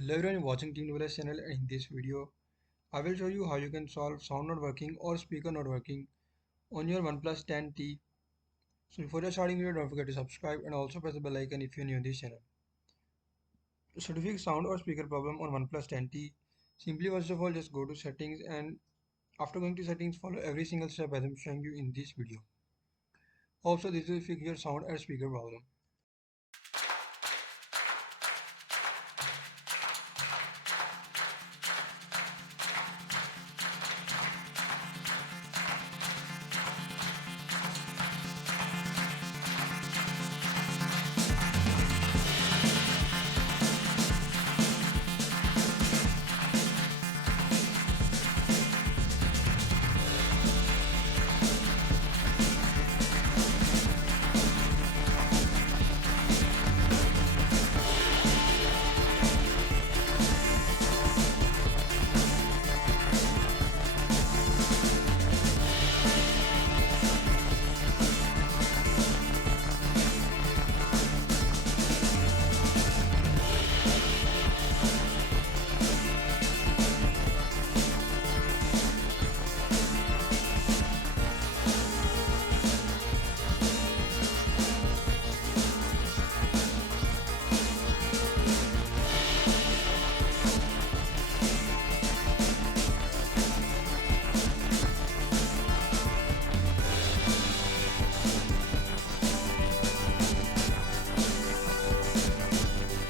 Hello everyone watching Team Developers channel, and in this video I will show you how you can solve sound not working or speaker not working on your OnePlus 10T. So before just starting video, don't forget to subscribe and also press the bell icon if you're new in this channel. So to fix sound or speaker problem on OnePlus 10T, simply first of all just go to settings, and after going to settings follow every single step as I'm showing you in this video. Also this will fix your sound or speaker problem.